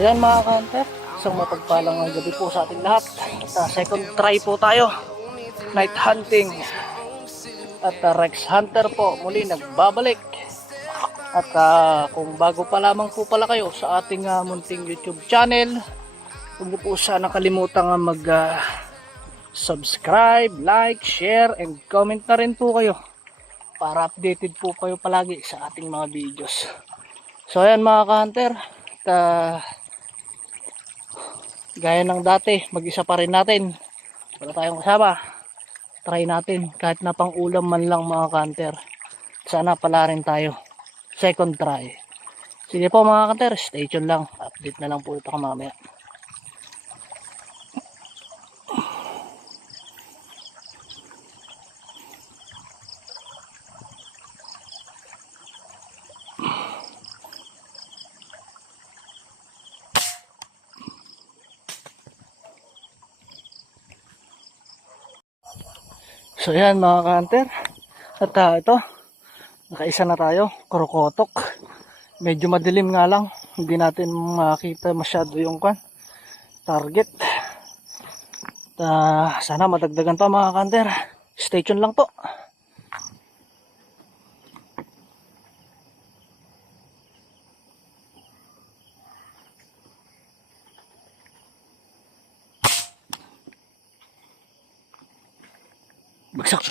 yan mga ka-hunter, isang mapagpalang gabi po sa ating lahat. At second try po tayo, night hunting. At Rex Hunter po muli nagbabalik. At kung bago pa lamang po pala kayo sa ating munting YouTube channel, huwag niyo po sana kalimutan mag subscribe, like, share, and comment na rin po kayo para updated po kayo palagi sa ating mga videos. So ayan mga ka-hunter, gaya ng dati, mag-isa pa rin natin, wala tayong kasama. Try natin kahit na pang ulam man lang mga ka-hunter. Sana pala rin tayo second try. Sige po mga ka-hunter, stay tuned lang, update na lang po ito mamaya. So yan mga ka-hunter, at ito, nakaisa na tayo, krokotok. Medyo madilim nga lang, hindi natin makita masyado yung target. At sana madagdagan pa mga ka-hunter, stay tuned lang po. Bagsak.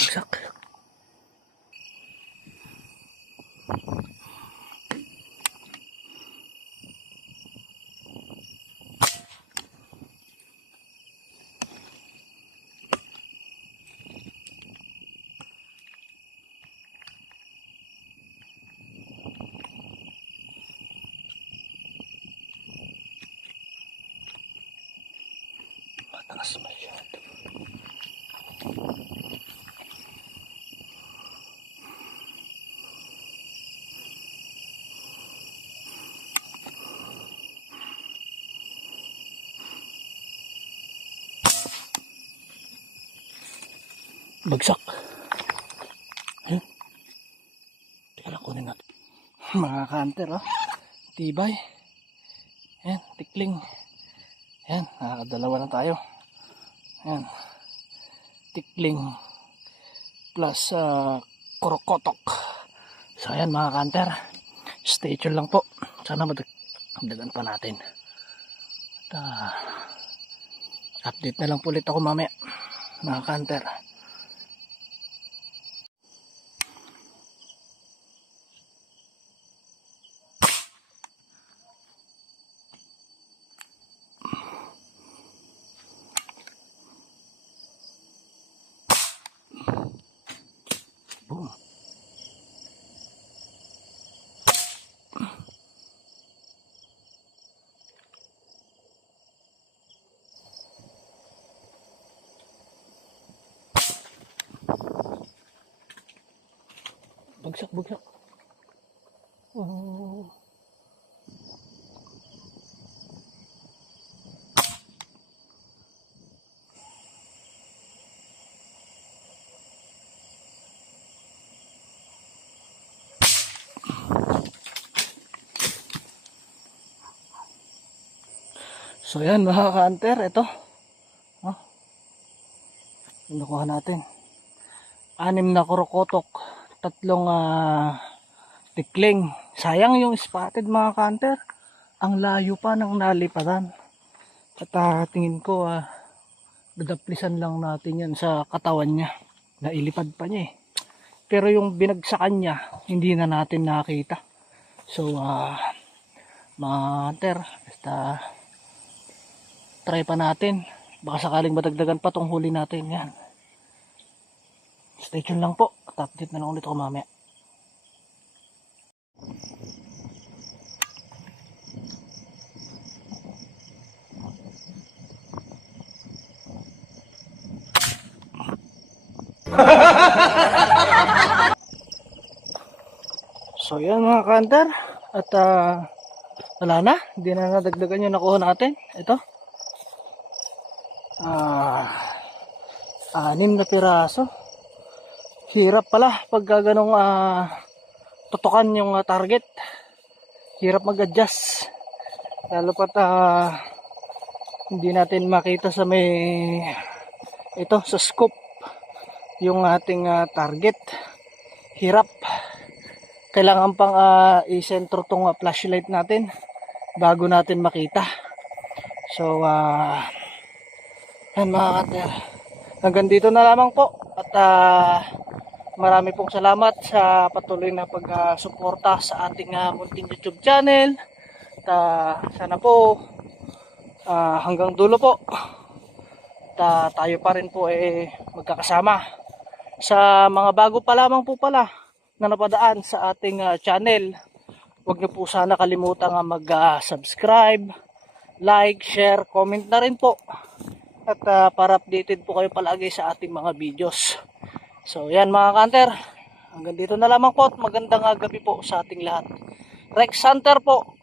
Mataas masyado. Bagsak. Ayun. Teka lang, kunin natin. Mga ka-hunter, tibay. Ayan, tikling. Ayan, nakakadalawa na tayo. Ayan. Tikling plus krokotok. So ayan mga ka-hunter, stay tuned lang po. Sana madagdagan pa natin. At, update na lang po ulit ako mamaya mga ka-hunter. Boom. Bagsak. Oh. So yan mga ka-hunter, ito. Nakuha natin. 6 na krokotok, 3 tikling. Sayang yung spotted mga ka-hunter. Ang layo pa ng nalipatan. At tingin ko dadaplisan lang natin yan sa katawan niya. Nailipad pa niya eh. Pero yung binagsakan niya, hindi na natin nakita. So mga hunter, basta try pa natin. Baka sakaling madagdagan pa tong huli natin. Yan. Stay tuned lang po. At update na lang ulit ako mamaya. So yan mga ka-hunter. At wala na. Hindi na nadagdagan yung nakuha natin. Ito. 6 na piraso. Hirap pala pag ganong tutukan yung target. Hirap mag-adjust. Lalo pat hindi natin makita sa may ito sa scope yung ating target. Hirap. Kailangan pang isentro tong flashlight natin bago natin makita. So yan mga cutter, hanggang dito na lamang po at marami pong salamat sa patuloy na pagsuporta sa ating munting YouTube channel. At sana po hanggang dulo po tayo pa rin po magkakasama. Sa mga bago pa lamang po pala na napadaan sa ating channel, huwag niyo po sana kalimutan mag-subscribe, like, share, comment na rin po. At para updated po kayo palagi sa ating mga videos. So yan mga kanter, hanggang dito na lamang po at magandang gabi po sa ating lahat. Rex Hunter po.